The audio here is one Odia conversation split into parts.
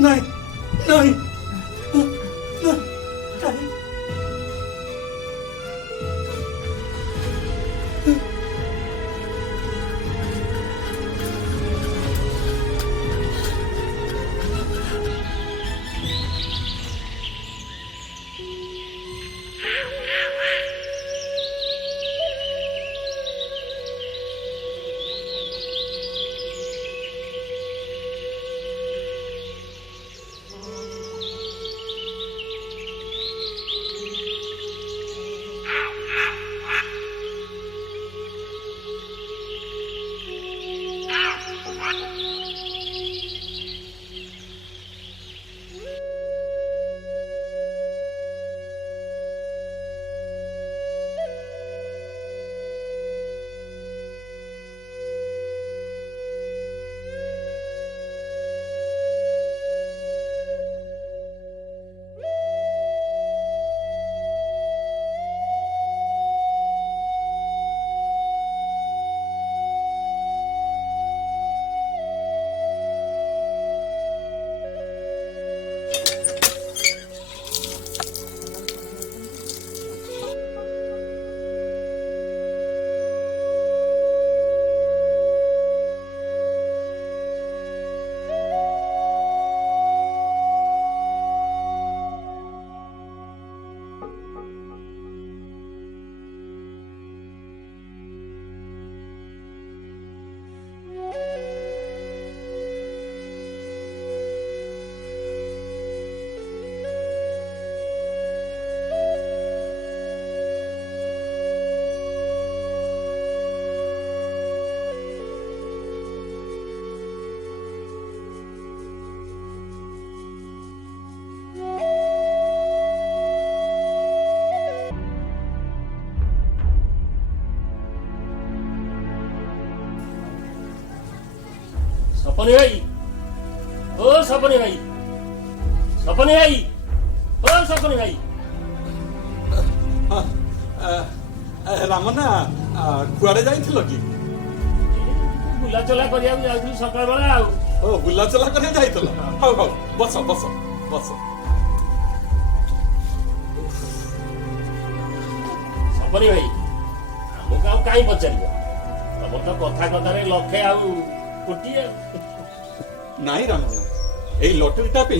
नहीं नहीं नहीं कहीं सपने भाई ओ सपने भाई सपने भाई ओ सपने भाई रामना कुआड़े जाइथिलो कि बुला चला करिया जाउछु सकाळ बेला आ ओ बुला चला करे जाइथिलो हौ हौ बस बस बस सपने भाई हमको आउ काई पचारिबो तब तो कथा कथारे लखे आउ कोटिए नाई रामना ए लटरीटा पे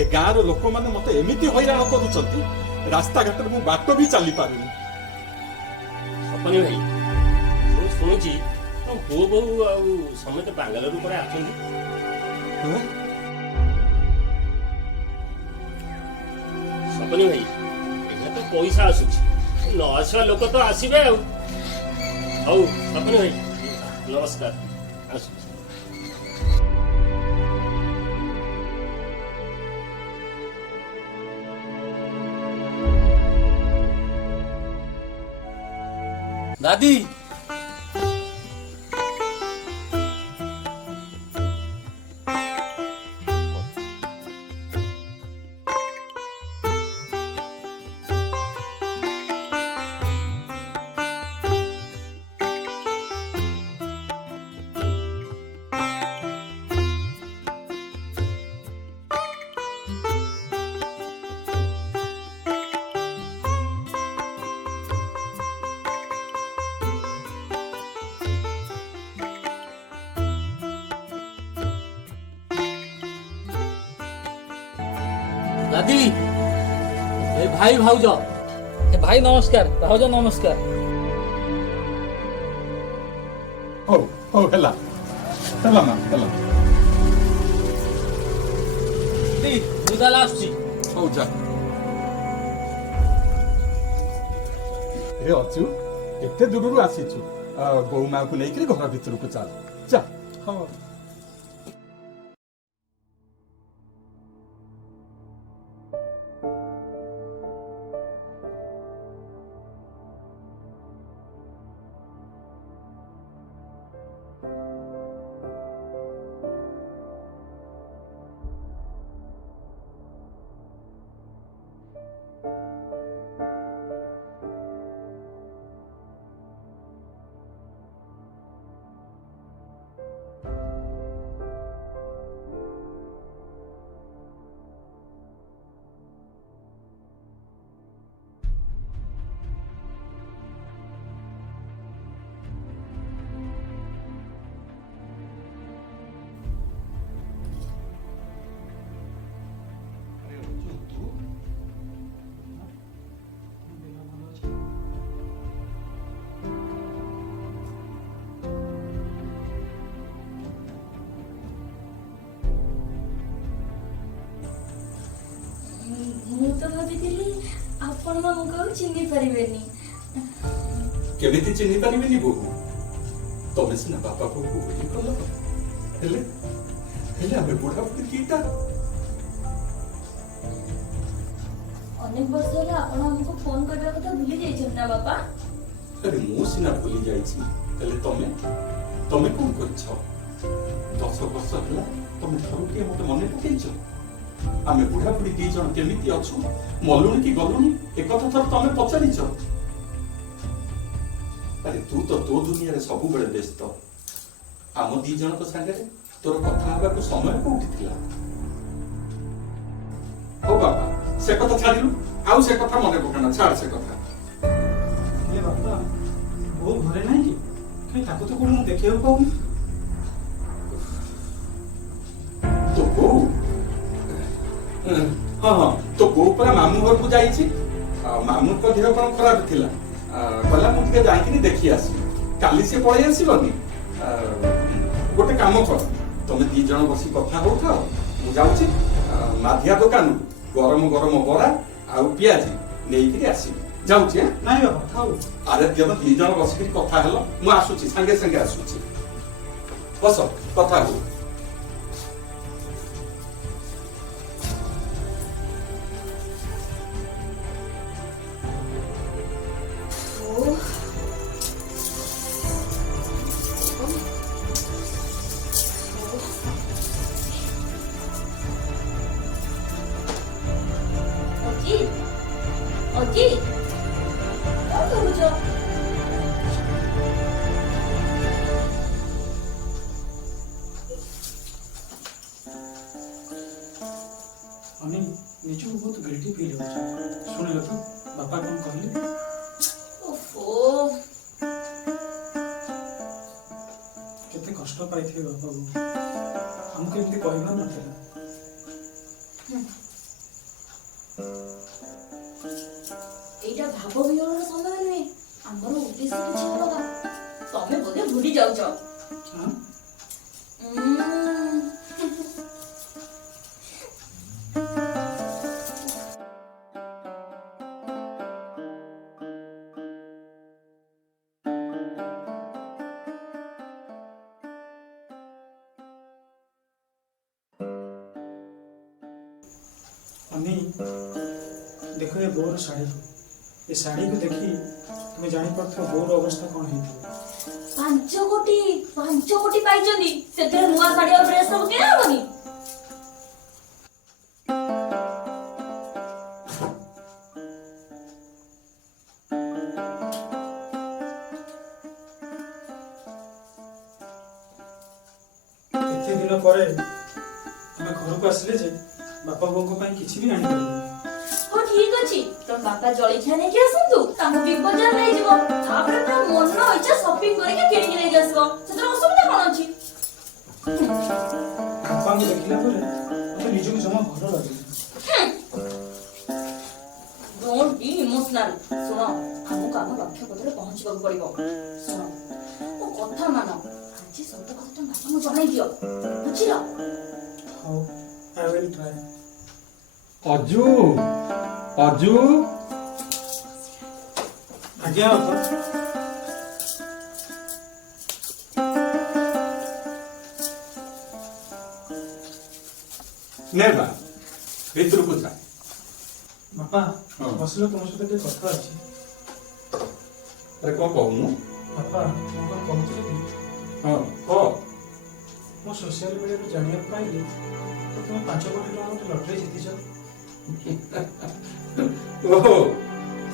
ए गाँव लोक मैंने मत एमती हैरान करुँच रास्ता घाट मु बाट भी चली पारुनी सपने भाई ମୁଁ ଶୁଣୁଛି ତମ ପୁଅ ବୋହୂ ଆଉ ସମସ୍ତେ ବାଙ୍ଗାଲୋର ପରେ ଆସୁଛନ୍ତି ସପନେ ଭାଇ ଏଇଟା ତ ପଇସା ଆସୁଛି ନ ଆସିବା ଲୋକ ତ ଆସିବେ ଆଉ ହଉ ସପନେ ଭାଇ ନମସ୍କାର ଆସୁଛି दादी दादी ए भाई भाउज ए भाई नमस्कार भाउज नमस्कार हौ हौ हेला हेला ना हेला दी बुदाला आସୁଛି हौ जा ए अचु एते दूरରୁ ଆସିଛୁ ବୋଉ ମାକୁ ନେଇକି ଘର ଭିତରକୁ ଚାଲ ଯା ହଁ ବୋଉଙ୍କୁ ଆଉ ଚିହ୍ନି ପାରିବେନି। କେମିତି ଚିହ୍ନି ପାରିବିନି ବୋହୁ? ତମେ ସିନା ବାପା ବୋଉକୁ ଭୁଲି ଗଲ, ହେଲେ ହେଲେ ଆମେ ବୁଢାବୁଢୀ ଦିଟା। ଅନେକ ବର୍ଷ ହେଲା ଆପଣ ଆମକୁ ଫୋନ କରିବା କଥା ଭୁଲି ଯାଇଛନ୍ତି ନା ବାପା? ଆରେ ମୁଁ ସିନା ଭୁଲି ଯାଇଛି, ହେଲେ ତମେ ତମେ କଣ କରିଛ? 10 ବର୍ଷ ହେଲା ତମେ ଥରୁଟିଏ ମତେ ମନେ ପକେଇଛ? ଆମେ ବୁଢାବୁଢୀ ଦି ଜଣ କେମିତି ଅଛୁ, ମଲୁଣି କି ଗଲୁଣି, ଏକଥା ଥର ତମେ ପଚାରିଛ? ଆରେ ତୁ ତ ତୋ ଦୁନିଆରେ ସବୁବେଳେ ବ୍ୟସ୍ତ। ଆମ ଦି ଜଣଙ୍କ ସାଙ୍ଗରେ ତୋର କଥା ହେବାକୁ ସମୟ କୋଉଠି ଥିଲା? ହଉ ବାପା, ସେ କଥା ଛାଡ଼ିଲୁ, ଆଉ ସେ କଥା ମନେ ପକାନା, ଛାଡ ସେ କଥା। ହେଲେ ବାପା ବୋଉ ଘରେ ନାହିଁ କି? କାହିଁ ତାକୁ ତ କୋଉଠି ମୁଁ ଦେଖିବାକୁ ପାଉନି। ତୋ ବୋଉ? ହଁ ହଁ, ତୋ ବୋଉ ପରା ମାମୁଁ ଘରକୁ ଯାଇଛି। ମାମୁଁଙ୍କ ଦେହ କଣ ଖରାପ ଥିଲା, କହିଲା ମୁଁ ଟିକେ ଯାଇକିନି ଦେଖି ଆସିବି। କାଲି ସେ ପଳେଇ ଆସିବନି? ଗୋଟେ କାମ କର, ତମେ ଦି ଜଣ ବସି କଥା ହଉଥାଅ, ମୁଁ ଯାଉଛି ମାଧିଆ ଦୋକାନରୁ ଗରମ ଗରମ ବରା ଆଉ ପିଆଜି ନେଇକିରି ଆସିବି। ଯାଉଛି। ନାଇଁ ବାପା ଥାଉ। ଆରେ ତମେ ଦି ଜଣ ବସିକିରି କଥା ହେଲ, ମୁଁ ଆସୁଛି, ସାଙ୍ଗେ ସାଙ୍ଗେ ଆସୁଛି। ବସ, କଥା ହଉ। ଅଜି, କଣ କରୁଛ? ଆମେ ନିଜକୁ ବହୁତ ଗିଲ୍ଟି ଫିଲ୍ ହଉଛି। ଶୁଣିଲ ତ ବାପା କଣ କହିଲେ? ଓହୋ, କେତେ କଷ୍ଟ ପାଇଥିବେ ବାପା ବୋଉ, ଆମକୁ ଏମିତି କହିବାର ନଥିଲା। ଏଇଟା ଭାବ ବିହଳର ସମୟ ନୁହେଁ, ଆମର ଉଦ୍ଦେଶ୍ୟ କିଛି ଅଲଗା। ତମେ ବୋଧେ ଭୁଲି ଯାଉଛ। ହଁ? अम्मी देखो ये बोर शाढ़ी को, ये शाढ़ी को देखी तुम्हें जानी पड़ता बोर अवस्था कौन है। 5 କୋଟି ପାଇଛନ୍ତି, ସେଥିରେ ନୂଆ ଶାଢୀ ଆଉ ଡ୍ରେସ୍ ସବୁ କିଣା ହବନି? एते दिन पर आम घर को आसिले जे बापा बों किसी भी आनी पारे। ହଉ ଠିକ ଅଛି, ତମ ବାପା ଜଳଖିଆ ନେଇକି ଆସନ୍ତୁ, ତାଙ୍କୁ ବିଗ ବଜାର ନେଇଯିବ, ତାପରେ ପୁରା ମନ ଇଚ୍ଛା ସପିଂ କରିକି କିଣିକି ନେଇକି ଆସିବ। ସେଥିରେ ଅସୁବିଧା କଣ ଅଛି? बापा को देखला पर मते निजको जमा भल लागे। Don't be emotional. ଶୁଣ, ଆମକୁ ଆମ ଲକ୍ଷ୍ୟ ପଥରେ ପହଞ୍ଚିବାକୁ ପଡିବ। ଶୁଣ, ମୋ କଥା ମାନ, ଆଜି ସବୁ କଥା ତମ ବାପାଙ୍କୁ ଜଣାଇ ଦିଅ, ବୁଝିଲ? How I will try. Aju, Aju, आज्ञा बापा। ନେ ବା ଭିତରକୁ ଯା। बापा हाँ। बसलो तुम सहित टे कथा अछि। ଆରେ କଣ କହୁନୁ? बापा मैं कौन कहूଥିଲି कि ହଁ କହ। मो सोशल मीडिया रे जानिया पाइली तो तुम 5 कोटी टका गोटे लटरी जीतिଛ। ଓହୋ,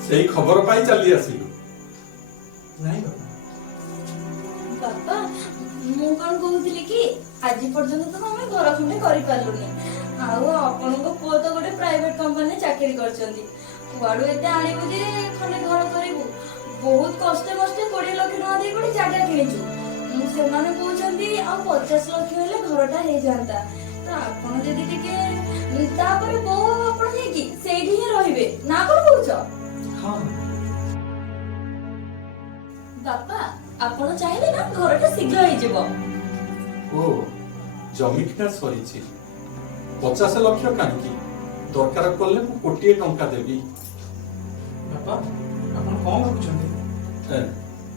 ସେଇ ଖବର ପାଇଁ ଚାଲି ଆସିଲୁ? नहीं बापा ବାପା, ମୁଁ କଣ କହୁଥିଲି କି ଆଜି ପର୍ଯ୍ୟନ୍ତ ତ ଆମେ ଘର ଖଣ୍ଡେ କରିପାରିଲୁନି, ଆଉ ଆପଣଙ୍କ ପୁଅ ତ ଗୋଟେ ପ୍ରାଇଭେଟ କମ୍ପାନୀରେ ଚାକିରି କରିଛନ୍ତି। କୁଆଡୁ ଏତେ ଆଣିବୁ ଯେ ଖଣ୍ଡେ ଘର କରିବୁ? ବହୁତ କଷ୍ଟେ ମଷ୍ଟେ 20 ଲକ୍ଷ ଟଙ୍କା ଦେଇ ଗୋଟେ ଜାଗା କିଣିଛୁ। ସେମାନେ କହୁଛନ୍ତି ଆଉ 50 ଲକ୍ଷ ହେଲେ ଘରଟା ହେଇଯାଆନ୍ତା। ତ ଆପଣ ଯଦି ଟିକେ ତାପରେ ବୋଉ ଆଉ ଆପଣ ହେଇକି ସେଇଠି ହିଁ ରହିବେ ନା, କଣ କହୁଛ? हाँ ବାପା, ଆପଣ ଚାହିଁଲେ ନା ଘରଟା ଶୀଘ୍ର ହେଇଯିବ। ଓ, ଜମି କିଣା ସରିଛି, 50 ଲକ୍ଷ କାହିଁକି? ଦରକାର ପଡ଼ିଲେ ମୁଁ 1 କୋଟି ଟଙ୍କା ଦେବି। ବାପା ଆପଣ କଣ ଭାବୁଛନ୍ତି?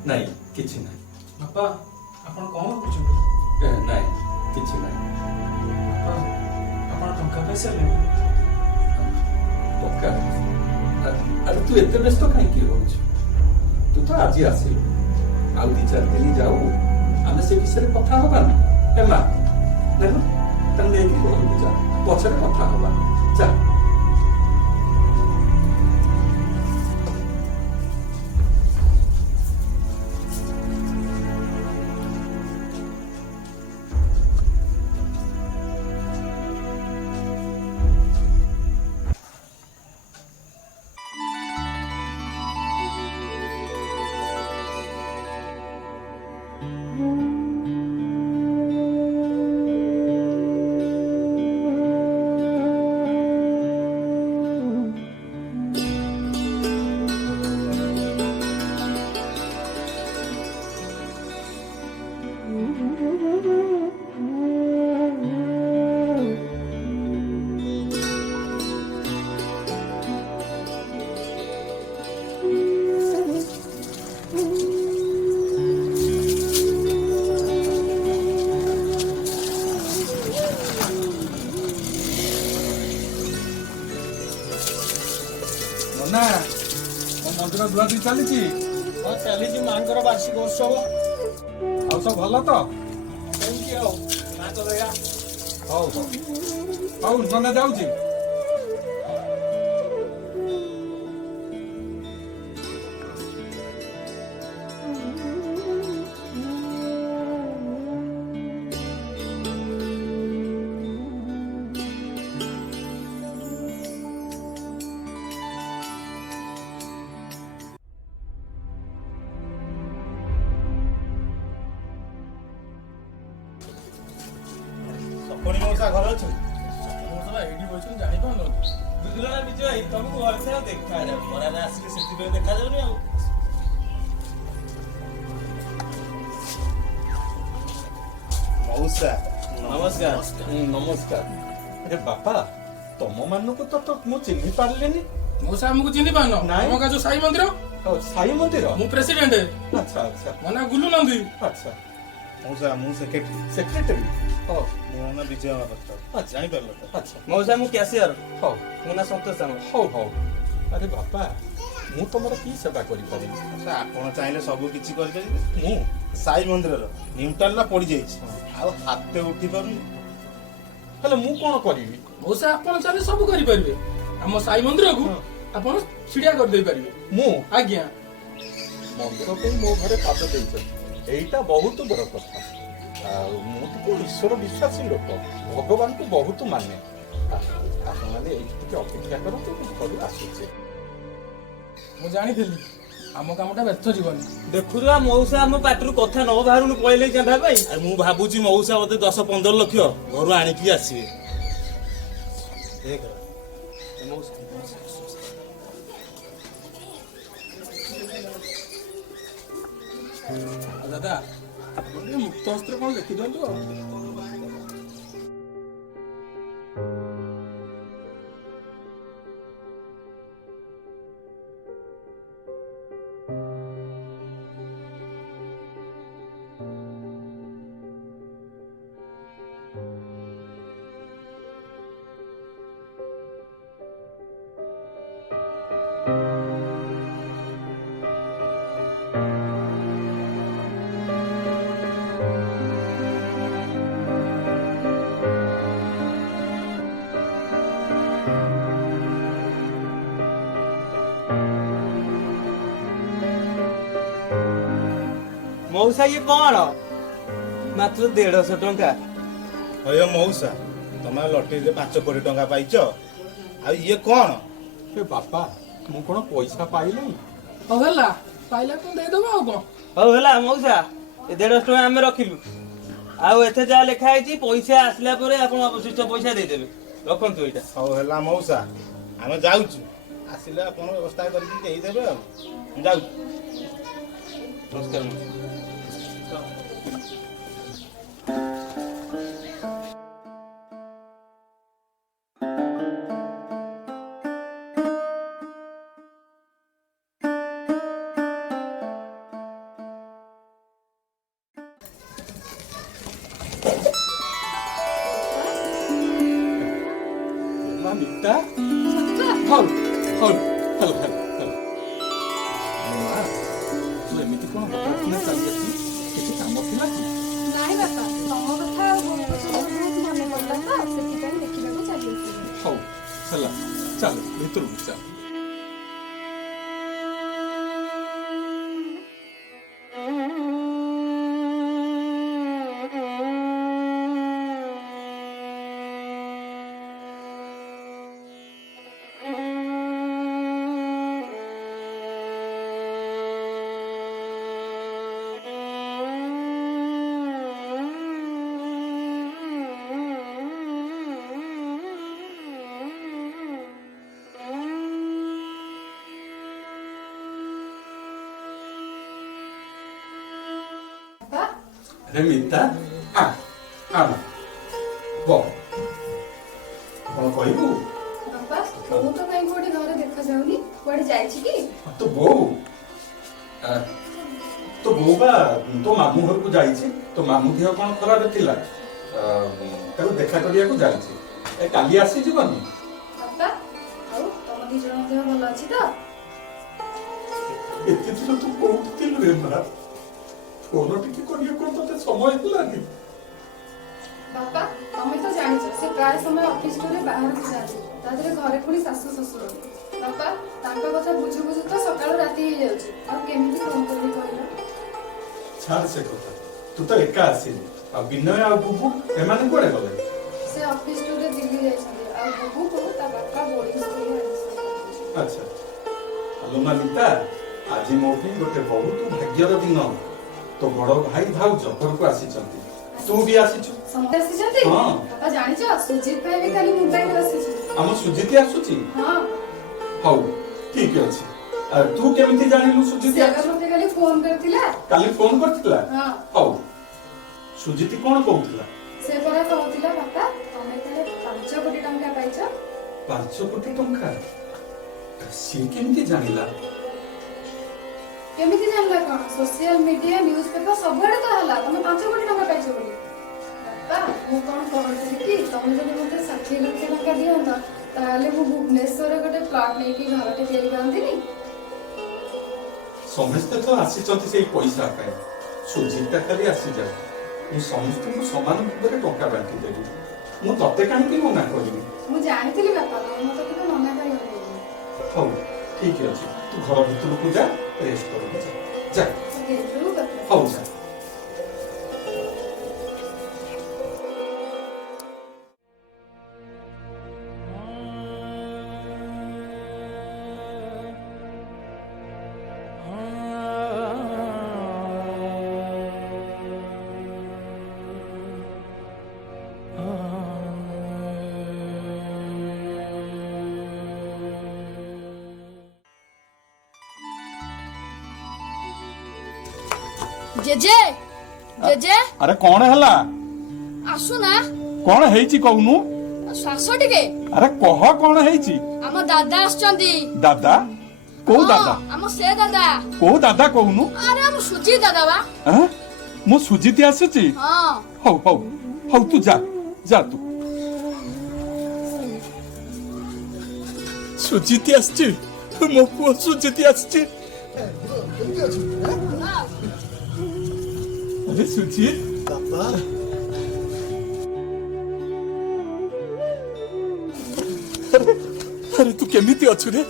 ନାଇଁ କିଛି ନାହିଁ। ବାପା ଆପଣ କଣ ଭାବୁଛନ୍ତି? ନାଇଁ କିଛି ନାହିଁ। ବାପା ଆପଣ ଟଙ୍କା ପାଇସାରିଲେଣି? ଟଙ୍କା ଆରେ ତୁ ଏତେ ବ୍ୟସ୍ତ କାହିଁକି ହଉଛୁ? ତୁ ତ ଆଜି ଆସିଲୁ, ଆଉ 2-4 ଦିନ ଯାଉ ଆମେ ସେ ବିଷୟରେ କଥା ହବାନି ହେଲା? ଦେଖ ତାକୁ ନେଇକି ଘରକୁ ଯା, ପଛରେ କଥା ହବା। ଯା। ନା ମୋ ମନ୍ଦିର ଧୁଆଧୁଇ ଚାଲିଛି। ହଁ ଚାଲିଛି ମାଙ୍କର ବାର୍ଷିକ ଉତ୍ସବ। ଆଉ ସବୁ ଭଲ ତ? ସେମିତି ଆଉ ମାଙ୍କ ଦୟା। ହଉ ହଉ ହଉ ନନା ଯାଉଛି। ସପନି ମଉସା ଘରେ ଅଛନ୍ତି? ଏଇଠି ବସିଛନ୍ତି ଜାଣିପାରୁନ? ବୁଝିଲ ନା ବିଜୟ ଭାଇ, ତମକୁ ଭଲସେ ଆଉ ଦେଖାଯାଉ ଖରାରେ ଆସିଲେ ସେଥିପାଇଁ ଦେଖାଯାଉନି ଆଉ। ମଉସା ନମସ୍କାର। ନମସ୍କାର। ଆରେ ବାପା, ତମ ମାନଙ୍କୁ ତ ମୁଁ ଚିହ୍ନି ପାରିଲିନି। ମଉସା ଆମକୁ ଚିହ୍ନି ପାରୁନ? ନାଇଁ। ଆମ ଗାଁ ଯୋଉ ସାଇ ମନ୍ଦିର, ସାଇ ମନ୍ଦିର? ମୁଁ ପ୍ରେସିଡେଣ୍ଟ। ଆଚ୍ଛା ଆଚ୍ଛା ମୋ ନାଁ ଗୁଲୁ ନନ୍ଦୀ। ଆଚ୍ଛା। ମଉସା ମୁଁ ସେକ୍ରେଟାରୀ। ସେକ୍ରେଟାରୀ? ହଉ ମୋ ନାଁ ବିଜୟ ମହାପାତ୍ର। ଆଚ୍ଛା। ଜାଣିପାରିଲ ତ? ଆଚ୍ଛା ମଉସା ମୁଁ କ୍ୟାସିୟର, ହଉ ମୋ ନାଁ ସନ୍ତୋଷ ସାମଲ। ହଉ ହଉ। ଆରେ ବାପା, ମୁଁ ତମର କି ସେବା କରିପାରିବି? ମଉସା ଆପଣ ଚାହିଁଲେ ସବୁ କିଛି କରିପାରିବେ। ମୁଁ ସାଇ ମନ୍ଦିରର ନ୍ୟୁଟ୍ରାଲଟା ପଡ଼ିଯାଇଛି, ଆଉ ହାତେ ଉଠି ପାରୁନି। ହେଲେ ମୁଁ କଣ କରିବି? ମଉସା ଆପଣ ଚାହିଁଲେ ସବୁ କରିପାରିବେ। ଆମ ସାଇ ମନ୍ଦିରକୁ ଆପଣ ଛିଡା କରିଦେଇ ପାରିବେ। ମୁଁ ଆଜ୍ଞା। ମନ୍ଦିର ପାଇଁ ମୋ ଘରେ ପାଦ ଦେଇଛ, ଏଇଟା ବହୁତ ବଡ଼ କଥା। ଆଉ ମୁଁ ଟିକେ ଈଶ୍ୱର ବିଶ୍ୱାସୀ ଲୋକ, ଭଗବାନଙ୍କୁ ବହୁତ ମାନେ। ଆପଣମାନେ ଏଇଠି ଟିକେ ଅପେକ୍ଷା କରନ୍ତୁ, ମୁଁ ଘରୁ ଆସୁଛି। ମୁଁ ଜାଣିଥିଲି ଆମ କାମଟା ବ୍ୟର୍ଥ ଯିବନି। ଦେଖୁଛ ମଉସା ଆମ ପାଟିରୁ କଥା ନ ବାହାରୁନି କହିଲେ କେନ୍ତା ପାଇଁ। ଆଉ ମୁଁ ଭାବୁଛି ମଉସା ବୋଧେ 10-15 ଲକ୍ଷ ଘରୁ ଆଣିକି ଆସିବେ। ଦେଖ ମଉସା ଦାଦା ଟିକେ ମୁକ୍ତ ହସ୍ତରେ କଣ ଲେଖିଦିଅନ୍ତୁ ଆଉ। ମଉସା ଇଏ କଣ? ମାତ୍ର 150 ଟଙ୍କା। ହୟ ମଉସା, ତମେ ଲଟେରୀରେ 5 କୋଟି ଟଙ୍କା ପାଇଛ, ଆଉ ଇଏ କଣ? ଏ ବାପା, ମୁଁ କଣ ପଇସା ପାଇଲିଣି? ହଉ ହେଲା, ପାଇଲା କଣ ଦେଇଦବ ଆଉ କଣ। ହଉ ହେଲା ମଉସା, ଏ 150 ଟଙ୍କା ଆମେ ରଖିଲୁ। ଆଉ ଏଥିରେ ଯାହା ଲେଖା ହେଇଛି ପଇସା ଆସିଲା ପରେ ଆପଣ ଅବଶିଷ୍ଟ ପଇସା ଦେଇଦେବେ। ରଖନ୍ତୁ ଏଇଟା। ହଉ ହେଲା ମଉସା, ଆମେ ଯାଉଛୁ, ଆସିଲେ ଆପଣ ବ୍ୟବସ୍ଥା କରିକି ଦେଇଦେବେ ଆଉ। ମୁଁ ଯାଉଛି। ନମସ୍କାର ମଉସା। ମିତା ହଉ ହଉ ହ୍ୟାଲୋ ହ୍ୟାଲୋ ହ୍ୟାଲୋ ମା ତୁ ଏମିତି କ'ଣ ହଠାତ୍ କିନା ଚାଲି ଆସିଲୁ କିଛି କାମ ଥିଲା କି? ନାଇଁ ବାପା ତମ କଥା ଆଉ ବୋଉ କଥା ବହୁତ ମନେ ପଡିଲା ତ ସେଥିପାଇଁ ଦେଖିବାକୁ ଚାଲି ଆସିଲି। ହଉ ହେଲା ଚାଲ ଭିତରକୁ ଚାଲ। ଆରେ ମିତା ଆ କଣ କହିବୁ? ବାପା ବୋଉ ତ କାଇଁ କୋଉଠି ଘରେ ଦେଖାଯାଉନି କୁଆଡେ ଯାଇଛି କି? ତୋ ବୋଉ ବା ତୋ ମାମୁଁ ଘରକୁ ଯାଇଛି। ତୋ ମାମୁଁ ଦେହ କ'ଣ ଖରାପ ଥିଲା ତାକୁ ଦେଖା କରିବାକୁ ଯାଇଛି। କାଲି ଆସିଯିବନି? ବାପା ଆଉ ତମ ଦି ଜଣଙ୍କ ଦେହ ଭଲ ଅଛି ତ? ଏତେ ଦିନ ତୁ କୋଉଠି ଥିଲୁ ରେ ମା? ଫୋନ ଟିକେ କରିବାକୁ ତତେ ସମୟ ହେଲାନି? ବାପା ତମେ ତ ଜାଣିଛ ସେ ପ୍ରାୟ ସମୟ ଅଫିସ ଟୁରେ ବାହାରକୁ ଯାଆନ୍ତି ତା ଦେହରେ ଘରେ ପୁଣି ଶାଶୁ ଶ୍ୱଶୁର। ବାପା ତାଙ୍କ କଥା ବୁଝୁ ବୁଝୁ ତ ସକାଳୁ ରାତି ହେଇଯାଉଛି ଆଉ କେମିତି ଫୋନ କରିବି କହିଲ? ଛାଡ ସେ କଥା, ତୁ ତ ଏକା ଆସିଲୁ। ଆଉ ବିନୟ ଆଉ ବୁବୁ ଏମାନେ କୁଆଡେ ଗଲେ? ସେ ଅଫିସ ଟୁରେ ଦିଲ୍ଲୀ ଯାଇଛନ୍ତି ଆଉ ବୁବୁକୁ ତା ବାପା ବୋର୍ଡିଂ ସ୍କୁଲରେ ଆଡମିସନ କରିଛନ୍ତି। ଆଚ୍ଛା ହ୍ୟାଲୋ ମା ମିତା, ଆଜି ମୋ ପାଇଁ ଗୋଟେ ବହୁତ ଭାଗ୍ୟର ଦିନ। ତୋ ବଡ ଭାଇ ଭାଉଜ ଘରକୁ ଆସିଛନ୍ତି, ତୁ ବି ଆସିଛୁ। ସମସ୍ତେ ଆସିଛନ୍ତି? ହଁ। ବାପା ଜାଣିଛ ସୁଜିତ ଭାଇ ବି କାଲି ମୁମ୍ବାଇରୁ ଆସିଛି। ଆମ ସୁଜିତି ଆସୁଛି? ହଁ ହଉ ଠିକ ଅଛି। ଆଉ ତୁ କେମିତି ଜାଣିଲୁ ସୁଜିତି ସେ ଆସୁଛି? ମତେ କାଲି ଫୋନ କରିଥିଲା। କାଲି ଫୋନ କରିଥିଲା? ହଁ ହଉ ସୁଜିତି କ'ଣ କହୁଥିଲା? ସେ ପରା କହୁଥିଲା ବାପା ତମେ ତାହେଲେ 5 କୋଟି ଟଙ୍କା ପାଇଛ। 5 କୋଟି ଟଙ୍କା? ସିଏ କେମିତି ଜାଣିଲା? କେମିତି ଜାଣିଲା କଣ? ସୋସିଆଲ ମିଡିଆ ନ୍ୟୁଜ ପେପର ସବୁଆଡେ ତ ହେଲା ତମେ 5 କୋଟି ଟଙ୍କା ପାଇଛ ବୋଲି। ବାପା ମୁଁ କଣ କହୁଥିଲି କି ତମେ ଯଦି ମତେ 60 ଲକ୍ଷ ଟଙ୍କା ଦିଅନ୍ତ ତାହେଲେ ମୁଁ ଭୁବନେଶ୍ୱରରେ ଗୋଟେ ପ୍ଲଟ ନେଇକି ଘରଟେ ତିଆରି କରନ୍ତିନି? ସମସ୍ତେ ତ ଆସିଛନ୍ତି ସେଇ ପଇସା ପାଇଁ। ସୁଜିତଟା ଖାଲି ଆସିଯାଏ, ମୁଁ ସମସ୍ତଙ୍କୁ ସମାନ ଭାବରେ ଟଙ୍କା ବାଣ୍ଟି ଦେବି। ମୁଁ ତତେ କାହିଁକି ମନା କରିବି? ମୁଁ ଜାଣିଥିଲି ବାପା ତମେ ମତେ କେବେ ମନା କରିବନି। ହଉ ଠିକ ଅଛି, ତୁ ଘର ଭିତରକୁ ଯା, ରେଷ୍ଟ କରିବୁ ଯା। ହଉ ଯା। ଜେଜେ ଜେଜେ ଆରେ କ'ଣ ହେଲା? ଆସୁ ନା କ'ଣ ହେଇଛି କହୁନୁ? ଶ୍ୱାସ ଟିକେ। ଆରେ କହ କ'ଣ ହେଇଛି? ଆମ ଦାଦା ଆସିଛନ୍ତି। ଦାଦା? କୋଉ ଦାଦା? ଆମ ସେ ଦାଦା। କୋଉ ଦାଦା କହୁନୁ? ଆରେ ଆମ ସୁଜି ଦାଦା ବା। ମୁଁ ସୁଜିତି ଆସିଛି? ହଁ ହଉ ହଉ ହଉ ତୁ ଯା ଯା ତୁ। ସୁଜିତି ଆସିଛି, ମୋ ପୁଅ ସୁଜିତି ଆସିଛି। अरे सुजीत बापा अरे तू केमिति अच्छु रे?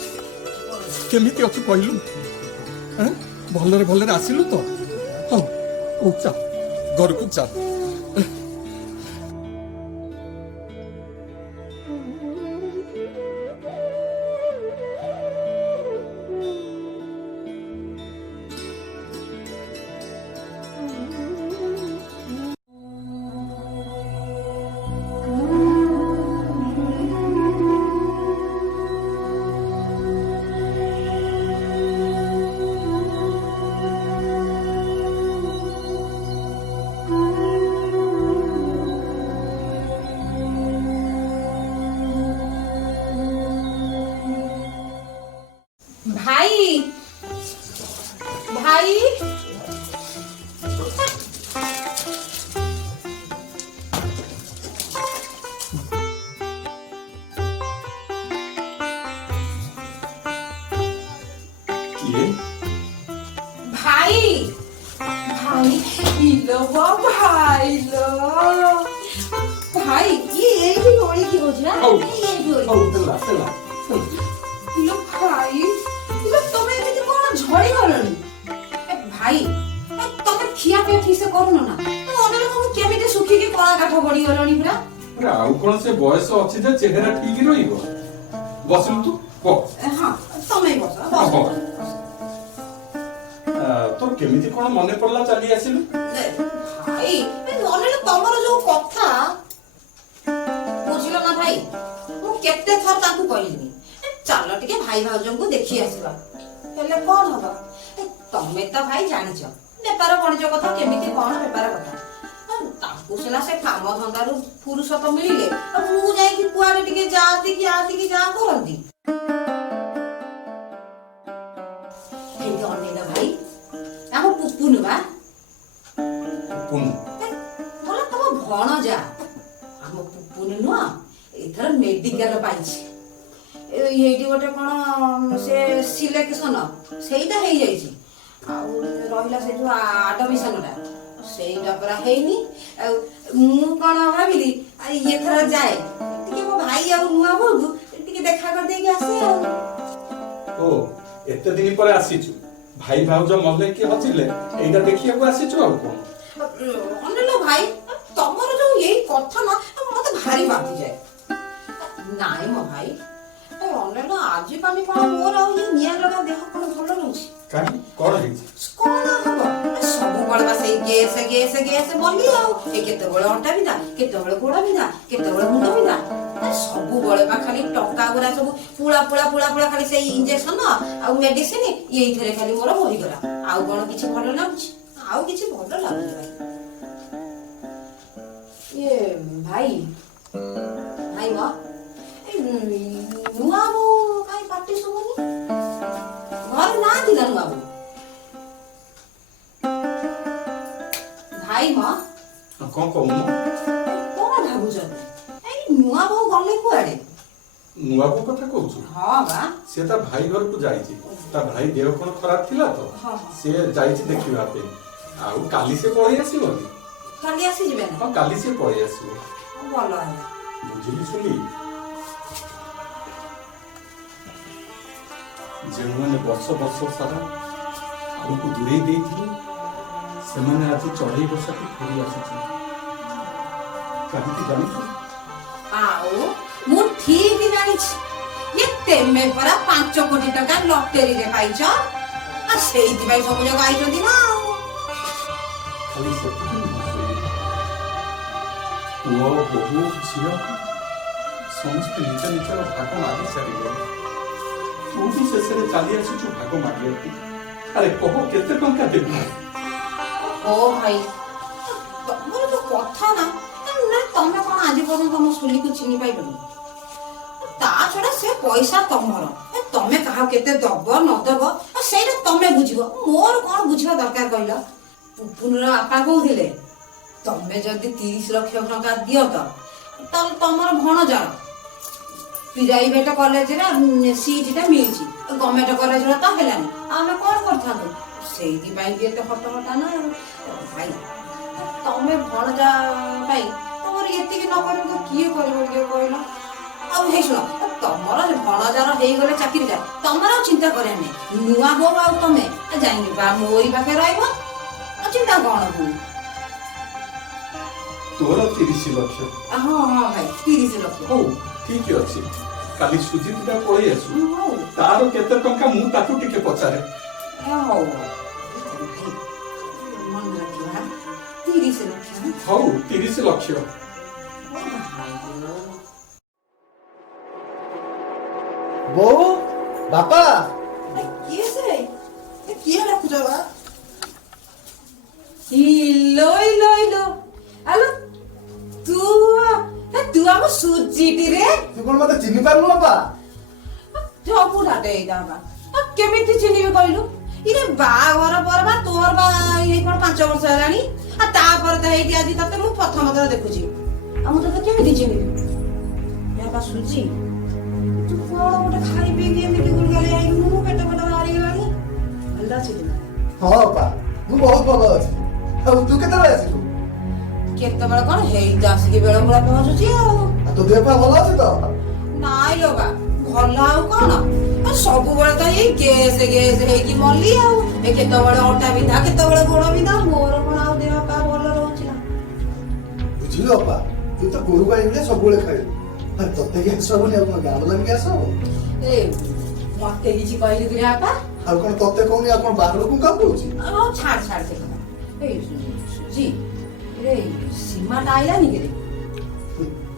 केमिति अच्छु कहलु? भलरे भलरे आसिलु तो? हौ ओ चा घर को चा। ଇଲୋ ଭାଇଲୋ ଭାଇ ଇଏ ଏଇଠି ଓଳିକି ହଉଛି ନା ହଉ ଏଇଠି ଓଳିକି ହଉ ଦେଲା ଦେଲା ଇଲୋ ଭାଇ ଇଲୋ ତମେ ଏମିତି କଣ ଝଡି ଗଲଣି ଏ ଭାଇ ତମେ ଖିଆ ପିଆ ଠିକ ସେ କରୁନ ନା ଅନ୍ୟ ଲୋକଙ୍କୁ କେମିତି ଶୁଖିକି କଳା କାଠ ପଡି ଗଲଣି ପୁରା ଆରେ ଆଉ କଣ ସେ ବୟସ ଅଛି ଯେ ଚେହେରା ଠିକ ରହିବ ବସିଲୁ ତୁ କହ ହଁ ତମେ ବସ ହଁ, ହଁ। ତୋର କେମିତି କଣ ମନେ ପଡିଲା ଚାଲି ଆସିଲୁ ଭାଇ ଅନ୍ୟ ତମର ଯୋଉ କଥା ବୁଝିଲ ନା ଭାଇ ମୁଁ କେତେ ଥର ତାଙ୍କୁ କହିଲିନି ଚାଲ ଟିକେ ଭାଇ ଭାଉଜଙ୍କୁ ଦେଖି ଆସିବା ହେଲେ କଣ ହବ ତମେ ତ ଭାଇ ଜାଣିଛ ବେପାର ବାଣିଜ୍ୟ କଥା କେମିତି କଣ ବେପାର କଥା ତାଙ୍କୁ ସିନା ସେ କାମ ଧନ୍ଦାରୁ ଫୁରୁସତ ମିଳିଲେ ମୁଁ ଯାଇକି କୁଆଡେ ଟିକେ ଯାଆନ୍ତି କି ଯାଆ କରନ୍ତି ଏମିତି ଅନେଇଲ ଭାଇ ଆମ ପୁପୁନୁ ବା ପୁନୁ ବୋଲେ ତମ ଭଣଜା ଆମ ପୁପୁନୁ ନୁହଁ ଏଥର ମେଡିକାଲ ପାଇଛି ଏଇଠି ଗୋଟେ କଣ ସେ ସିଲେକ୍ସନ ସେଇଟା ହେଇଯାଇଛି ଆଉ ରହିଲା ସେ ଯୋଉ ଆଡମିସନଟା ସେଇଟା ପରା ହେଇନି ଆଉ ମୁଁ କଣ ଭାବିଲି ଏଥର ଯାଏ ଟିକେ ମୋ ଭାଇ ଆଉ ନୂଆ ବୋହୂକୁ ଟିକେ ଦେଖା କରିଦେଇକି ଆସେ ଆଉ ଓ ଏତେ ଦିନ ପରେ ଆସିଛୁ ଭାଇ ଭାଉଜ ମଲେ କି ହଜିଲେ ଏଇଟା ଦେଖିବାକୁ ଆସିଛୁ ଆଉ କଣ ଅନେଲ ଭାଇ ତମର ଯୋଉ ଏଇ କଥା ନା ମତେ ଭାରି ବାଧିଯାଏ ନାଇଁ ମୋ ଭାଇ ଅନେଲ ଆଜିକାଲି କଣ ମୋର ଆଉ ଇଏ ନିଆଁ ଲଗା ଦେହ କଣ ଭଲ ରହୁଛି କାହିଁ କଣ ହେଇଛି କଣ ହବ ସବୁବେଳେ ବା ସେଇ ଗ୍ୟାସ ବୋଲି ଆଉ ଏ କେତେବେଳେ ଅଣ୍ଟା ବିନ୍ଧା କେତେବେଳେ ଗୋଡ ବିନ୍ଧା କେତେବେଳେ ମୁଣ୍ଡ ବିନ୍ଧା ସବୁବେଳେ ବା ଖାଲି ଟଙ୍କା ଗୁରା ସବୁ ପୁଳା ଖାଲି ସେଇ ଇଞ୍ଜେକ୍ସନ ଆଉ ମେଡିସିନ ଏଇଥିରେ ଖାଲି ମୋର ବହିଗଲା ଆଉ କଣ କିଛି ଭଲ ଲାଗୁଛି ଆଉ କିଛି ଭଲ ଲାଗୁନି ଇଏ ଭାଇ ମା ନୂଆ ବୋଉ କାହିଁ ପାଟି ଶୁଭୁନି ଘରେ ନାହାନ୍ତି ନା ନୂଆ ବୋଉ ଭାଇ ମା କଣ କହୁନୁ କଣ ଭାବୁଛନ୍ତି ଏଇ ନୂଆ ବୋଉ ଗଲେ କୁଆଡେ ନୂଆ ବୋଉ କଥା କହୁଛୁ ହଁ ବା ସେ ତା ଭାଇ ଘରକୁ ଯାଇଛି ତା ଭାଇ ଦେହ କଣ ଖରାପ ଥିଲା ତ ସେ ଯାଇଛି ଦେଖିବା ପାଇଁ ଆଉ କାଲି ସେ ପଳେଇ ଆସିବନି କାଲି ଆସିଯିବେ ନା ହଁ କାଲି ସେ ପଳେଇ ଆସିବ ଭଲ ହେଲା ବୁଝିଲି ଶୁଣି ଯେଉଁମାନେ ବର୍ଷ ସାରା ଆମକୁ ଦୂରେଇ ଦେଇଥିଲେ ସେମାନେ ଆଜି ଚଢେଇ ବସାକୁ ଫେରି ଆସୁଛନ୍ତି କାହିଁକି ଜାଣିଛୁ ଆଉ ମୁଁ ଠିକ ଜାଣିଛି ଇଏ ତେମେ ପରା 5 କୋଟି ଟଙ୍କା ଲଟେରୀରେ ପାଇଛ ଆଉ ସେଇଥିପାଇଁ ସବୁ ଯାକ ଆଇଛନ୍ତି ନା ଆଉ ଖାଲି ସେତିକି ପୁଅ ବୋହୂ ଝିଅ ସମସ୍ତେ ନିଜ ନିଜର ଭାଗ ମାଗି ସାରିଲେ ତୁ ବି ଶେଷରେ ଚାଲି ଆସିଛୁ ଭାଗ ମାଗିବାକୁ ଆରେ କହ କେତେ ଟଙ୍କା ଦେବୁ ଓ ଭାଇ ତମର ଯୋଉ କଥା ନା ତମେ କଣ ଆଜି ପର୍ଯ୍ୟନ୍ତ ତମ ସୁଲିକୁ ଚିହ୍ନି ପାଇବନି ତା ଛଡା ସେ ପଇସା ତମର ତମେ କାହାକୁ କେତେ ଦବ ନଦବ ସେଇଟା ତମେ ବୁଝିବ ମୋର କଣ ବୁଝିବା ଦରକାର କହିଲ ପୁପୁନର ବାପା କହୁଥିଲେ ତମେ ଯଦି 30 ଲକ୍ଷ ଟଙ୍କା ଦିଅନ୍ତ ତାହେଲେ ତମର ଭଣଜାର ପ୍ରାଇଭେଟ କଲେଜରେ ସିଟଟା ମିଳିଛି ଗଭର୍ଣ୍ଣମେଣ୍ଟ କଲେଜରେ ତ ହେଲାନି ଆମେ କଣ କରିଥାନ୍ତୁ ସେଇଥିପାଇଁ ବି ଏତେ ହଟହଟା ନା ଭାଇ ତମେ ଭଣଜା ପାଇଁ ତମର ଏତିକି ନ କରିବ କିଏ କରିବ କିଏ କହିଲ ଆଉ ହେଇ ଶୁଣ ତମର ଭଣଜାର ହେଇଗଲେ ଚାକିରିଟା ତମର ଆଉ ଚିନ୍ତା କରିବା ନାହିଁ ନୂଆ ବୋଉ ଆଉ ତମେ ଯାଇନି ବା ମୋରି ପାଖରେ ରହିବ ଆଉ ଚିନ୍ତା କଣ ପୁଣି ତୋର 30 ଲକ୍ଷ ହଁ ଭାଇ 30 ଲକ୍ଷ ହଉ ଠିକ ଅଛି କାଲି ସୁଜିତଟା ପଳେଇ ଆସୁ ତାର କେତେ ଟଙ୍କା ମୁଁ ତାକୁ ଟିକେ ପଚାରେ ହଉ ମନେ ରଖିବା 30 ଲକ୍ଷ ହଉ 30 ଲକ୍ଷ ବୋଉ ବାପା କିଏ ସେ କିଏ ଡାକୁଛ ବା ଇଲୋ ଆଲୋ ତୁ ଆମ ସୁଜିଟି ରେ ତୁ କଣ ମତେ ଚିହ୍ନି ପାରୁନୁ ବାପା ଜବୁଲାଟେ ଏଇଟା ବା କେମିତି ଚିହ୍ନିବି କହିଲୁ ଇରେ ବାହାଘର ପରେ ବା ତୋର ବା ଇଏ କଣ 5 ବର୍ଷ ହେଲାଣି ଆଉ ତାପରେ ତ ହେଇଠି ଆଜି ତତେ ମୁଁ ପ୍ରଥମ ଥର ଦେଖୁଛି ଆଉ ମୁଁ ତତେ କେମିତି ଚିହ୍ନିବି ବା ସୁଜି ତୁ କଣ ଗୋଟେ ଖାଇ ପିଇକି ଏମିତି ଗୁଲଗାଲି ହେଇଗଲୁ ପେଟ ବାହାରିଗଲାଣି ଭଲ ଅଛି ତୁ ହଁ ବାପା ମୁଁ ବହୁତ ଭଲ ଅଛି ଆଉ ତୁ କେତେବେଳେ ଆସିଲୁ? କେତେବେଳେ କଣ ହେଇ ତ ଆସିକି ବେଳେ ବେଳେ ପହଞ୍ଚୁଛି ଆଉ। ଆଉ ତୋ ଦେହ ପା ଭଲ ଅଛି ତ? ନାଇଁ ଲୋ ବା, ଭଲ ଆଉ କଣ? ଆଉ ସବୁବେଳେ ତ ଏଇ ଗ୍ୟାସ ହେଇକି ମଲି ଆଉ। ଏ କେତେବେଳେ ଅଣ୍ଟା ବିନ୍ଧା, କେତେବେଳେ ଗୋଡ ବିନ୍ଧା, ମୋର କଣ ଆଉ ଦେହ ପା ଭଲ ରହୁଛି ନା? ବୁଝିଲୁ ଅପା, ତୁ ତ ଗୋରୁ ଗାଈ ଭଳିଆ ସବୁବେଳେ ଖାଇଲୁ। ଆରେ ତତେ ଗ୍ୟାସ ହବନି ଆଉ କଣ ଗାଁ ବାଲାଙ୍କୁ ଗ୍ୟାସ ହବ? ଏ ମତେ କିଛି କହିଲି କିରେ ବାପା? ଆଉ କଣ ତତେ କହୁନି ଆଉ କଣ ବାହାର ଲୋକଙ୍କୁ କାମ କହୁଛି? ଆଉ ଛାଡ ସେ କଥା। ଏଇ ସୁଜି, ରେ ସୀମାଟା ଆଇଲାନି କିରେ?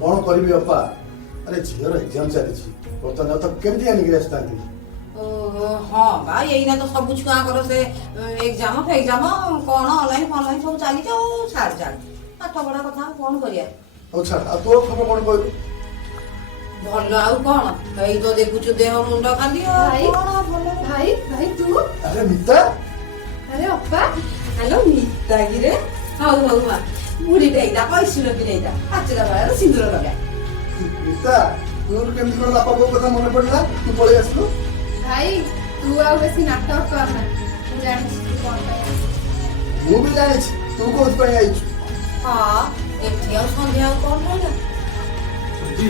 କଣ କରିବି ଅପା? ଆରେ ଝିଅର ଏକ୍ଜାମ ଚାଲିଛି, ବର୍ତ୍ତମାନ ତ କେମିତି ଆଣିକି ଆସିଥାନ୍ତି? ହଁ ବା, ଏଇନା ତ ସବୁ ଛୁଆଙ୍କର ସେ ଏକ୍ଜାମ ଫେକ୍ଜାମ କଣ ଅନଲାଇନ ଫନଲାଇନ ସବୁ ଚାଲିଛି ଆଉ। ଛାଡ ପାଠ ପଢା କଥା ଆଉ କଣ କରିବା। ହଉ ଛାଡ, ଆଉ ତୋର ଖବର କଣ କହିଲୁ? ଭଲ ଆଉ କଣ, ଏଇ ତ ଦେଖୁଛୁ ଦେହ ମୁଣ୍ଡ ଖାଲି ଆଉ ଭାଇ? କଣ ଭଲ। ଭାଇ ତୁ? ଆରେ ମିତା, ଆରେ ଅପା, ହ୍ୟାଲୋ ମିତା କିରେ? ହଉ ମା, ବୁଢୀଟା ଏଇଟା କହିସୁର କି ଏଇଟା ପାଚିଲା ବେଳାର ସିନ୍ଦୁର ଲଗା। ମିତା, ତୋର କେମିତି କଣ ବାପା ବୋଉ କଥା ମନେ ପଡିଲା ତୁ ପଳେଇ ଆସିଲୁ? ଭାଇ ତୁ ଆଉ ବେଶୀ ନାଟକ କରନା, ମୁଁ ଜାଣିଛି ତୁ କଣ ପାଇଁ ଆସିଛୁ। ମୁଁ ବି ଜାଣିଛି ତୁ କୋଉଥିପାଇଁ ଆଇଛୁ। ହଁ, ଏଠି ଆଉ ସନ୍ଧ୍ୟା ଆଉ କଣ ରହିଲା? ସୁଜି,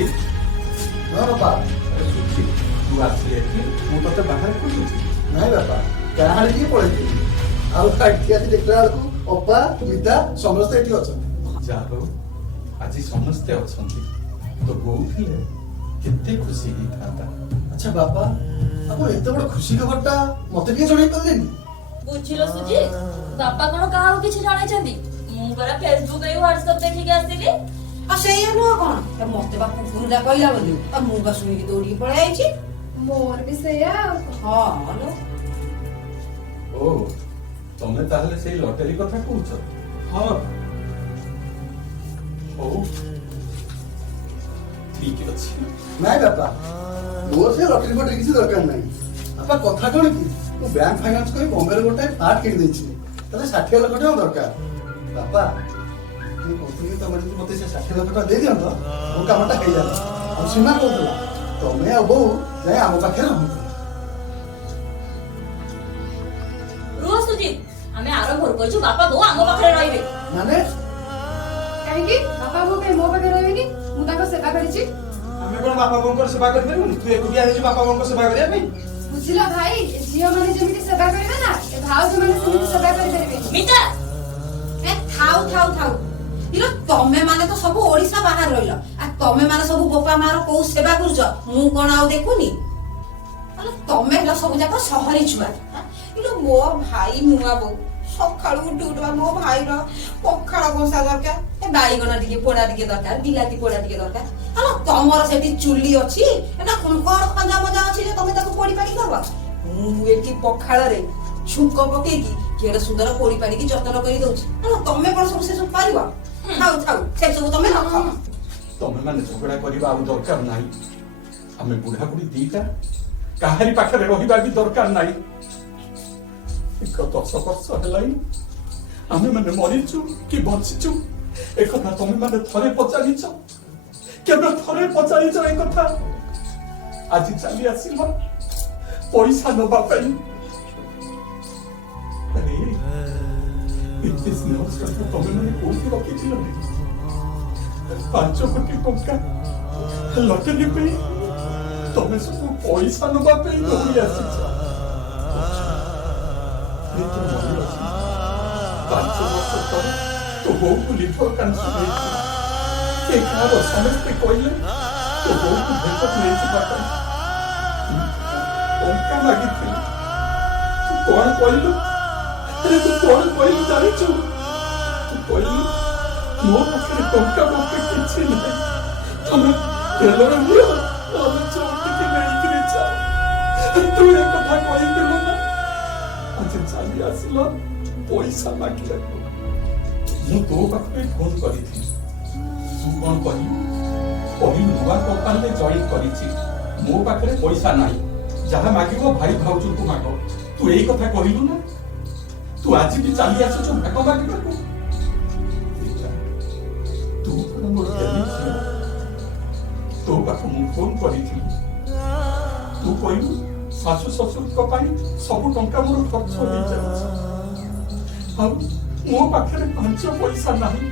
ହଁ ବାପା। ଆରେ ସୁଜି, ତୁ ଆସିଲେ ଏଠି ମୁଁ ତତେ ବାହାରେ ଖୋଜୁଛି। ନାଇଁ ବାପା, ଗାଁ ଆଡେ ଟିକେ ପଳେଇଥିଲି। ଆଉ ଏଠି ଆସି ଦେଖିଲା ବେଳକୁ ଅପା ମିତା ସମସ୍ତେ ଏଠି ଅଛନ୍ତି। ଯାହା ହଉ ଆଜି ସମସ୍ତେ ଅଛନ୍ତି। ତ ବୋଉ ଥିଲେ କେତେ ଖୁସି ହେଇଥାନ୍ତା। ଆଚ୍ଛା ବାପା, ଆପଣ ଏତେ ବଡ ଖୁସି ଖବରଟା ମତେ ଟିକେ ଜଣେଇ ପାରିଲେନି? ବୁଝିଲ ସୁଜି, ବାପା କଣ କାହାକୁ କିଛି ଜଣାଇଛନ୍ତି? ମୁଁ ପରା ଫେସବୁକ୍ ଏଇ ହ୍ୱାଟ୍ସଆପ୍ ଦେଖିକି ଆସିଲି। ଆଉ ସେଇଆ ନୁହଁ କଣ? ମତେ ବା କୁକୁରଟା କହିଲା ବୋଲି ଆଉ ମୁଁ ବା ଶୁଣିକି ଦୌଡ଼ିକି ପଳେଇ ଆଇଛି। ମୋର ବି ସେଇଆ। ହଁ ଲୋ। ଓ, ତମେ ତାହେଲେ ସେଇ ଲଟେରୀ କଥା କହୁଛ? ହଁ ହଉ, ଠିକ ଅଛି। ନାଇଁ ବାପା, ମୋର ସେ ଲଟେରୀ ଫଟେରୀ କିଛି ଦରକାର ନାହିଁ। ବାପା କଥା କଣ କି, ମୁଁ ବ୍ୟାଙ୍କ ଫାଇନାନ୍ସ କରି ବମ୍ବେରେ ଗୋଟେ ଫ୍ଲାଟ୍ କିଣି ଦେଇଛି। ତାହେଲେ 60 ଲକ୍ଷ ଟଙ୍କା ଦରକାର। ବାପା, ମୁଁ କହୁଥିଲି ତମେ ଯଦି ମତେ ସେ 60 ଲକ୍ଷ ଟଙ୍କା ଦେଇଦିଅନ୍ତ ମୋ କାମଟା ହେଇଯାନ୍ତା। ଆଉ ସୀମା କହୁଥିଲା ତମେ ଆଉ ବୋଉ ଯାଇ ଆମ ପାଖରେ ରହନ୍ତୁ। ରୁହ ସୁଜିତ, ଆମେ ଆରମ୍ଭ କରିଛୁ ବାପା ବୋଉ ଆମ ପାଖରେ ରହିବେ। ମାନେ କାହିଁକି ବାପା ବୋଉ କାହିଁ ମୋ ପାଖରେ ରହିବେନି? ମୁଁ ତାଙ୍କ ସେବା କରିଛି। ଆମେ କଣ ବାପା ବୋଉଙ୍କର ସେବା କରିପାରିବୁନି? ତୁ ଏକୁଟିଆ ହେଇଛୁ ବାପା ବୋଉଙ୍କ ସେବା କରିବା ପାଇଁ? ବୁଝିଲ ଭାଇ, ଝିଅ ମାନେ ଯେମିତି ସେବା କରିବେ ନା, ଏ ଭାଉଜ ମାନେ ସେମିତି ସେବା କରିପାରିବେ। ମିତା, ଏ ଥାଉ ଇଲୋ, ତମେ ମାନେ ତ ସବୁ ଓଡିଶା ବାହାରେ ରହିଲ, ଆଉ ତମେ ମାନେ ସବୁ ବୋପା ମାର କୋଉ ସେବା କରୁଛ ମୁଁ କଣ ଆଉ ଦେଖୁନି? ତମେ ହେଲା ସବୁ ଯାକ ସହରୀ ଛୁଆ। ଇଲୋ ମୋ ଭାଇ ନୂଆ ବୋଉ ସକାଳୁ ଉଠୁ ମୋ ଭାଇର ପଖାଳ କଂସା ଦରକାର, ଏ ବାଇଗଣ ଟିକେ ପୋଡା ଟିକେ ଦରକାର, ବିଲାତି ପୋଡା ଟିକେ ଦରକାର। ଆଲୋ ତମର ସେଠି ଚୁଲି ଅଛି, ଏଟା କଣ ଖଞ୍ଜା ମଜା ଅଛି ଯେ ତମେ ତାକୁ ପୋଡି ପାଡି ଦବ? ମୁଁ ଏଠି ପଖାଳରେ ଛୁଙ୍କ ପକେଇକି କେଡେ ସୁନ୍ଦର ପୋଡି ପାଡିକି ଯତ୍ନ କରି ଦଉଛି। ଆଲୋ ତମେ କଣ ସବୁ ସେ ସବୁ ପାରିବ? ଥାଉ ସେ ସବୁ ତମେ ରଖ। ତମେ ମାନେ ଝଗଡା କରିବା ଆଉ ଦରକାର ନାହିଁ। ଆମେ ବୁଢାବୁଢୀ ଦିଟା କାହାରି ପାଖରେ ରହିବା ବି ଦରକାର ନାହିଁ। 10 ବର୍ଷ ହେଲାଣି ଆମେ ମାନେ ମରିଛୁ କି ବଞ୍ଚିଛୁ ଏକଥା ତମେ ମାନେ ଥରେ ପଚାରିଛ? କେବେ ଥରେ ପଚାରିଛ ଏ କଥା? ଆଜି ଚାଲି ଆସିଲ ପଇସା ନବା ପାଇଁ। ଆରେ ଏତେ ସ୍ନେହ ଶ୍ରଦ୍ଧା ତମେ ମାନେ କୋଉଠି ରଖିଥିଲ? 5 କୋଟି ଟଙ୍କା ଲଟେରୀ ପାଇଁ ତମେ ସବୁ ପଇସା ନବା ପାଇଁ ଦୌଡ଼ି ଆସିଛ। 5 ବର୍ଷ ତଳେ ତୋ ବୋଉକୁ ଲିଭର କ୍ୟାନ୍ସର ହେଇଥିଲା। ଏ ଗାଁର ସମସ୍ତେ କହିଲେ ତୋ ବୋଉକୁ ଭେଟ ନେଇଯିବା ପାଇଁ। ଟଙ୍କା ମାଗିଥିଲି। ତୁ କଣ କହିଲୁ? ଆରେ ତୁ କଣ କହିଲୁ ଜାଣିଛୁ? ତୁ କହିଲୁ ମୋ ପାଖରେ ଟଙ୍କା ପକା କିଛି ନାହିଁ, ତମେ ତେଲର ନିଅ ନହେଲେ ଚଉଟିକି ନେଇକିରି ଯାଅ। ତୁ ଏ କଥା କହିଥିଲୁ ନା? ଆଜି ଚାଲି ଆସିଲ ପଇସା ମାଗିବାକୁ। ମୁଁ ତୋ ପାଖରେ ଫୋନ କରିଥିଲି, ତୁ କଣ କହିଲୁ? କହିଲୁ ନୂଆ କମ୍ପାନୀରେ ଜଏନ୍ କରିଛି, ମୋ ପାଖରେ ପଇସା ନାହିଁ, ଯାହା ମାଗିବ ଭାଇ ଭାଉଜଙ୍କୁ ମାଗ। ତୁ ଏଇ କଥା କହିଲୁ ନା? ତୁ ଆଜି ବି ଚାଲି ଆସୁଛୁ ଭାଗ ମାଗିବାକୁ? ତୁ କଣ ମୋର ଜ୍ଞାନୀ ଝିଅ? ତୋ ପାଖକୁ ମୁଁ ଫୋନ କରିଥିଲି, ତୁ କହିଲୁ ଶାଶୁ ଶ୍ୱଶୁରଙ୍କ ପାଇଁ ସବୁ ଟଙ୍କା ମୋର ଖର୍ଚ୍ଚ ହେଇଯାଉଛି, ଆଉ ମୋ ପାଖରେ 5 ପଇସା ନାହିଁ।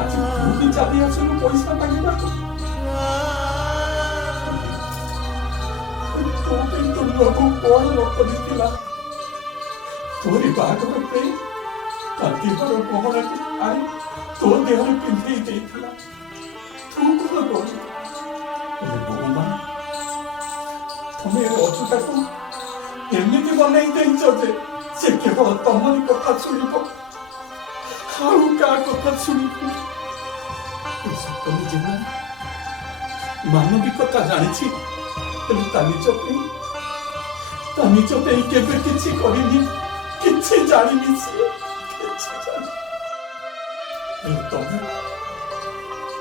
ଆଜି ତୁ ବି ଚାଲି ଆସିଲୁ ପଇସା ମାଗିବାକୁ। ତୋ ପାଇଁ ତୋ ନୁଆକୁ କଣ ନ କରିଥିଲା? ତୋରି ବାହାଘର ପାଇଁ କାନ୍ଦିବାର ଗହଣାକୁ ଆଣି ତୋ ଦେହରେ ପିନ୍ଧେଇ ଦେଇଥିଲା। ତୁ କଣ କରିବୁ? ହେଲେ ବୋଉମା, ତମେ ରଜଟାକୁ ଏମିତି ବନେଇ ଦେଇଛ ଯେ ସେ କେବଳ ତମରି କଥା ଶୁଣିବ, ଆଉ କାହା କଥା ଶୁଣିବ? ସପନ ଜେନା ମାନବିକତା ଜାଣିଛି, ହେଲେ ତା ନିଜ ପାଇଁ କେବେ କିଛି କରିନି, କିଛି ଜାଣିନି ସିଏ, କିଛି ଜାଣିନି। ହେଲେ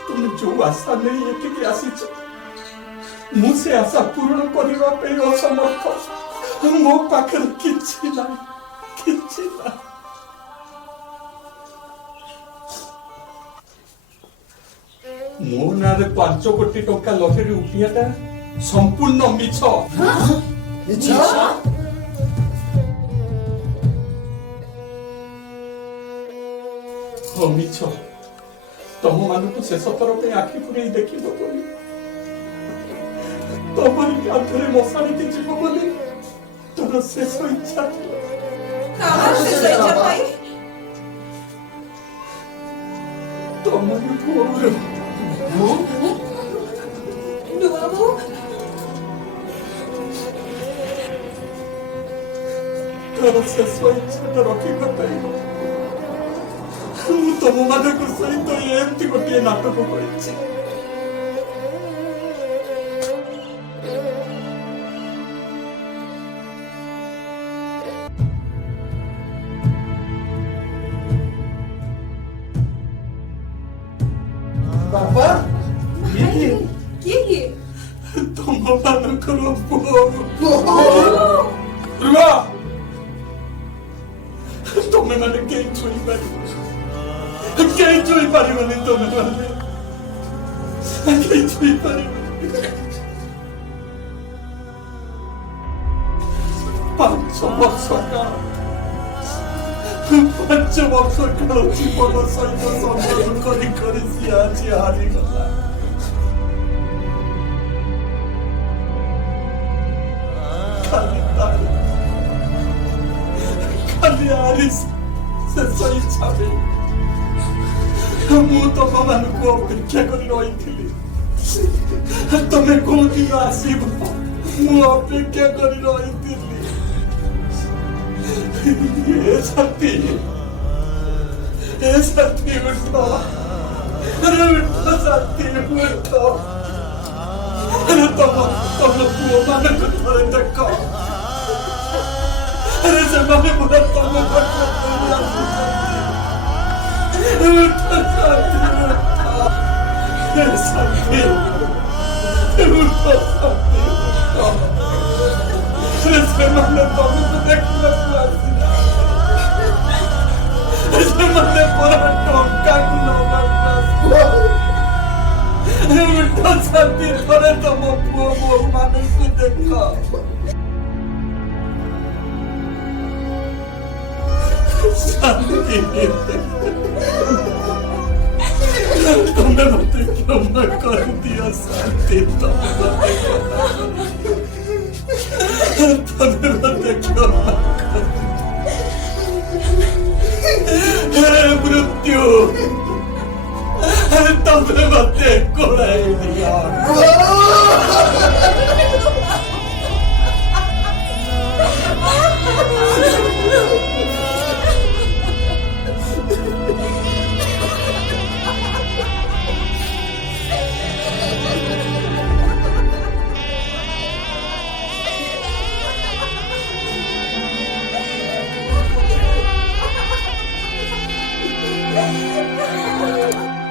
ତମେ ଯୋଉ ଆଶା ନେଇ ଏଠିକି ଆସିଛ, ମୁଁ ସେ ଆଶା ପୂରଣ କରିବା ପାଇଁ ଅସମର୍ଥ। ମୋ ପାଖରେ କିଛି ନାହିଁ, କିଛି ନାହିଁ। ମୋ ନାଁରେ 5 କୋଟି ଟଙ୍କା ଲଟେରୀ ଉଠିବାଟା ସମ୍ପୂର୍ଣ୍ଣ ମିଛ। ହଁ, ମିଛ। ତମ ମାନଙ୍କୁ ଶେଷ ଥର ପାଇଁ ଆଖି ପୁରେଇ ଦେଖିବ ବୋଲି, ତମରି କାନ୍ଧରେ ମଶାଣିକି ଯିବ ବୋଲି ତୋର ଶେଷ ଇଚ୍ଛା ଥିଲା। ତମରି ପୁଅର ତାର ଶେଷ ଇଚ୍ଛାଟା ରଖିବା ପାଇଁ ମୁଁ ତମ ମାନଙ୍କ ସହିତ ଏମିତି ଗୋଟିଏ ନାଟକ କରିଛି। ବାପା କିଏ ତମ ମାନଙ୍କର ପୁଅ। ତମେ ମାନେ କେହି ଛୁଇଁପାରିବନି, ତମେ ମାନେ କେହି ଛୁଇଁପାରିବନି। 5 ବର୍ଷ କାଳ ଜୀବନ ସହିତ ସଂଗ୍ରାମ କରି ସିଏ ଆଜି ହାରିଗଲା। ଖାଲି ଆରି ଶେଷ ଇଚ୍ଛା ପାଇଁ ମୁଁ ତମ ମାନଙ୍କୁ ଅପେକ୍ଷା କରି ରହିଥିଲି। ତମେ କୋଉଦିନ ଆସିବ ମୁଁ ଅପେକ୍ଷା କରି ରହିଥିଲି। ଏ ସାଥୀ ଉଠ, ଉଠ ସାଥୀ ଉଠ। ତମ ପୁଅ ମାନଙ୍କୁ ଥରେ ଦେଖ, ସେମାନେ ପୁରା ତମ ପାଖରେ ଆସୁଛନ୍ତି। ଉଠ ସାଥୀ ଉଠ, ସାଥୀ ଉଠ, ସାଥୀ ଉଠ। ସେମାନେ ତମକୁ ଦେଖିବାକୁ ଆସିଲା, ସେମାନେ ପରା ଟଙ୍କାକୁ ନବାକୁ ଆସିଲା। ଉଠ ସାଥୀ, ଥରେ ତମ ପୁଅ ବୋଉ ମାନଙ୍କୁ ଦେଖ। ତମେ ମତେ କ୍ଷମା କରିଦିଅ ଶାନ୍ତି, ତମେ ମତେ କ୍ଷମା ମୃତ୍ୟୁ, ତମେ ମତେ କୋଳାଇ ଦିଅ। Ha ha ha!